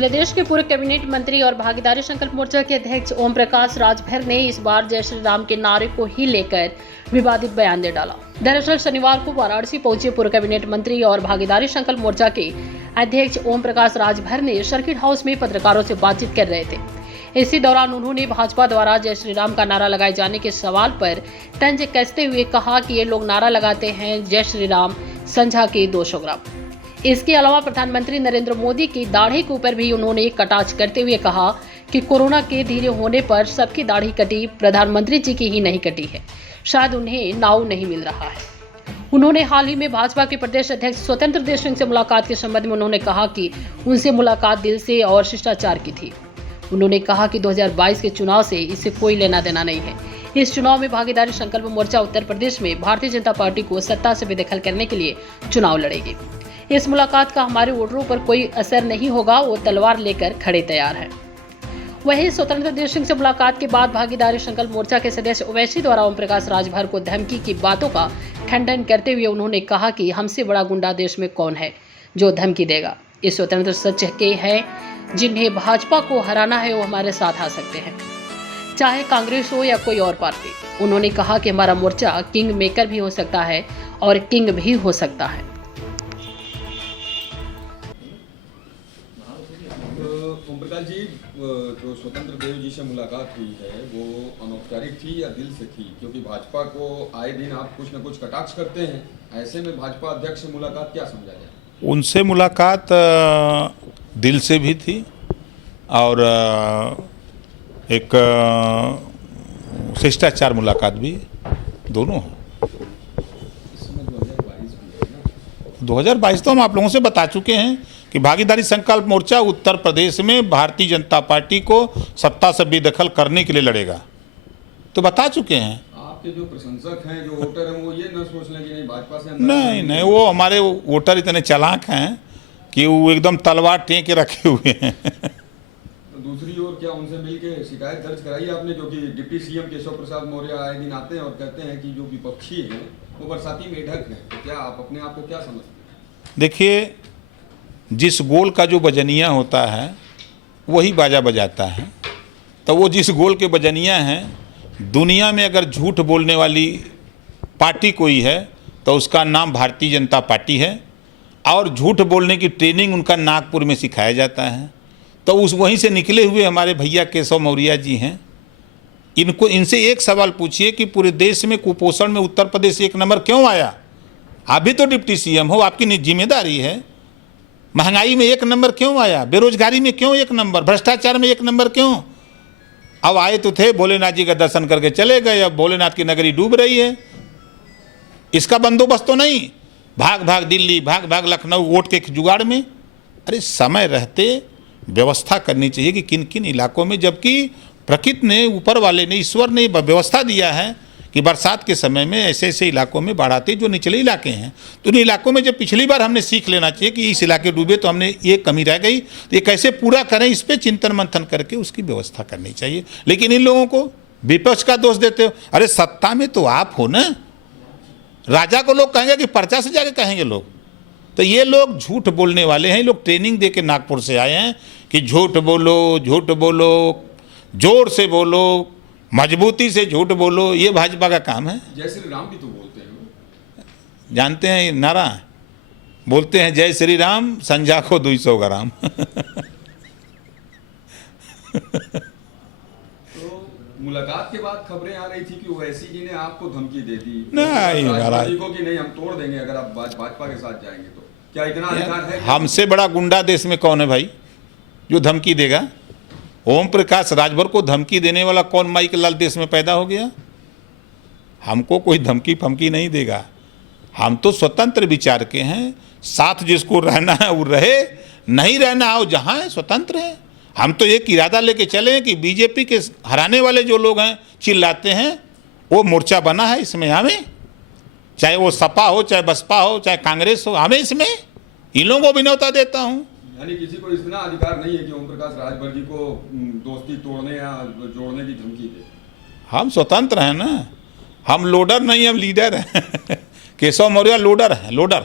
प्रदेश के पूर्व कैबिनेट मंत्री और भागीदारी संकल्प मोर्चा के अध्यक्ष ओम प्रकाश राजभर ने इस बार जय श्री राम के नारे को ही लेकर विवादित बयान दे डाला। दरअसल शनिवार को वाराणसी पहुंचे पूर्व कैबिनेट मंत्री और भागीदारी संकल्प मोर्चा के अध्यक्ष ओम प्रकाश राजभर ने सर्किट हाउस में पत्रकारों से बातचीत कर रहे थे। इसी दौरान उन्होंने भाजपा द्वारा जय श्री राम का नारा लगाए जाने के सवाल पर तंज कसते हुए कहा कि ये लोग नारा लगाते हैं जय श्री राम संझा के 200 ग्राम। इसके अलावा प्रधानमंत्री नरेंद्र मोदी की दाढ़ी के ऊपर भी उन्होंने कटाक्ष करते हुए कहा कि कोरोना के धीरे होने पर सबकी दाढ़ी कटी, प्रधानमंत्री जी की ही नहीं कटी है, शायद उन्हें नाव नहीं मिल रहा है। उन्होंने हाल ही में भाजपा के प्रदेश अध्यक्ष स्वतंत्र देव सिंह से मुलाकात के संबंध में उन्होंने कहा कि उनसे मुलाकात दिल से और शिष्टाचार की थी। उन्होंने कहा कि 2022 के चुनाव से इससे कोई लेना देना नहीं है। इस चुनाव में भागीदारी संकल्प मोर्चा उत्तर प्रदेश में भारतीय जनता पार्टी को सत्ता से बेदखल करने के लिए चुनाव लड़ेगी। इस मुलाकात का हमारे वोटरों पर कोई असर नहीं होगा, वो तलवार लेकर खड़े तैयार हैं। वहीं स्वतंत्र देव सिंह से मुलाकात के बाद भागीदारी संकल्प मोर्चा के सदस्य ओवैसी द्वारा ओम प्रकाश राजभर को धमकी की बातों का खंडन करते हुए उन्होंने कहा कि हमसे बड़ा गुंडा देश में कौन है जो धमकी देगा। इस स्वतंत्र सच के हैं जिन्हें भाजपा को हराना है वो हमारे साथ आ सकते हैं, चाहे कांग्रेस हो या कोई और पार्टी। उन्होंने कहा कि हमारा मोर्चा किंग मेकर भी हो सकता है और किंग भी हो सकता है। ओम प्रकाश जी, जो स्वतंत्र देव जी से मुलाकात हुई है वो अनौपचारिक थी या दिल से थी? क्योंकि भाजपा को आए दिन आप कुछ न कुछ कटाक्ष करते हैं, ऐसे में भाजपा अध्यक्ष से मुलाकात क्या समझा जाए? उनसे मुलाकात दिल से भी थी और एक शिष्टाचार मुलाकात भी, दोनों। 2022 तो हम आप लोगों से बता चुके हैं कि भागीदारी संकल्प मोर्चा उत्तर प्रदेश में भारतीय जनता पार्टी को सत्ता से बेदखल करने के लिए लड़ेगा, तो बता चुके हैं। आपके जो प्रशंसक हैं, जो वोटर हैं, वो ये न सोच लें कि नहीं भाजपा से नहीं, वो हमारे वोटर इतने चालाक हैं कि वो एकदम तलवार टेक के रखे हुए हैं। तो दूसरी ओर क्या उनसे मिलकर शिकायत दर्ज कराई आपने? जो कि डिप्टी सीएम केशव प्रसाद मौर्य आए दिन आते हैं और कहते हैं कि जो विपक्षी हैं वो बरसाती मेढक हैं, तो क्या आप अपने आप को क्या समझते हैं? देखिए, जिस गोल का जो बजनिया होता है वही बाजा बजाता है, तो वो जिस गोल के बजनिया हैं, दुनिया में अगर झूठ बोलने वाली पार्टी कोई है तो उसका नाम भारतीय जनता पार्टी है, और झूठ बोलने की ट्रेनिंग उनका नागपुर में सिखाया जाता है। तो उस वहीं से निकले हुए हमारे भैया केशव मौर्य जी हैं। इनसे एक सवाल पूछिए कि पूरे देश में कुपोषण में उत्तर प्रदेश 1 नंबर क्यों आया? आप भी तो डिप्टी सीएम हो, आपकी जिम्मेदारी है। महंगाई में 1 नंबर क्यों आया? बेरोजगारी में क्यों 1 नंबर? भ्रष्टाचार में 1 नंबर क्यों? अब आए तो थे, भोलेनाथ जी का दर्शन करके चले गए, अब भोलेनाथ की नगरी डूब रही है। इसका बंदोबस्त तो नहीं, भाग भाग दिल्ली, भाग भाग लखनऊ वोट के जुगाड़ में। अरे समय रहते व्यवस्था करनी चाहिए कि किन किन इलाकों में, जबकि प्रकृति ने, ऊपर वाले ने, ईश्वर ने व्यवस्था दिया है कि बरसात के समय में ऐसे ऐसे इलाकों में बाढ़ आती है जो निचले इलाके हैं। तो इन इलाकों में जब पिछली बार हमने सीख लेना चाहिए कि इस इलाके डूबे तो हमने ये कमी रह गई, तो ये कैसे पूरा करें, इस पर चिंतन मंथन करके उसकी व्यवस्था करनी चाहिए। लेकिन इन लोगों को विपक्ष का दोष देते हो। अरे सत्ता में तो आप हो ना, राजा को लोग कहेंगे कि पर्चा से जाके कहेंगे लोग। तो ये लोग झूठ बोलने वाले हैं। ये लोग ट्रेनिंग दे के नागपुर से आए हैं कि झूठ बोलो, जोर से बोलो, मजबूती से झूठ बोलो, ये भाजपा का काम है। जय श्री राम भी तो बोलते हैं, जानते हैं नारा? बोलते हैं जय श्री राम संझा को 200 ग्राम। मुलाकात के बाद खबरें आ रही थी कि ओवैसी जी ने आपको धमकी दे दी नहीं महाराज, कि नहीं हम तोड़ देंगे अगर आप भाजपा के साथ जाएंगे। तो क्या इतना अधिकार है? हमसे बड़ा गुंडा देश में कौन है भाई जो धमकी देगा? ओम प्रकाश राजभर को धमकी देने वाला कौन माई के लाल देश में पैदा हो गया? हमको कोई धमकी फमकी नहीं देगा। हम तो स्वतंत्र विचार के हैं, साथ जिसको रहना है वो रहे, नहीं रहना हो जहाँ है स्वतंत्र है। हम तो एक इरादा लेके चले हैं कि बीजेपी के हराने वाले जो लोग हैं, चिल्लाते हैं, वो मोर्चा बना है, इसमें हमें, चाहे वो सपा हो, चाहे बसपा हो, चाहे कांग्रेस हो, हमें इसमें इन लोगों को भी न्योता देता हूँ। यानी किसी को इतना अधिकार नहीं है कि ओम प्रकाश राजभर जी को दोस्ती तोड़ने या जोड़ने की धमकी दे? हम स्वतंत्र हैं ना, हम लोडर नहीं, हम लीडर हैं। केशव मौर्य लोडर हैं, लोडर।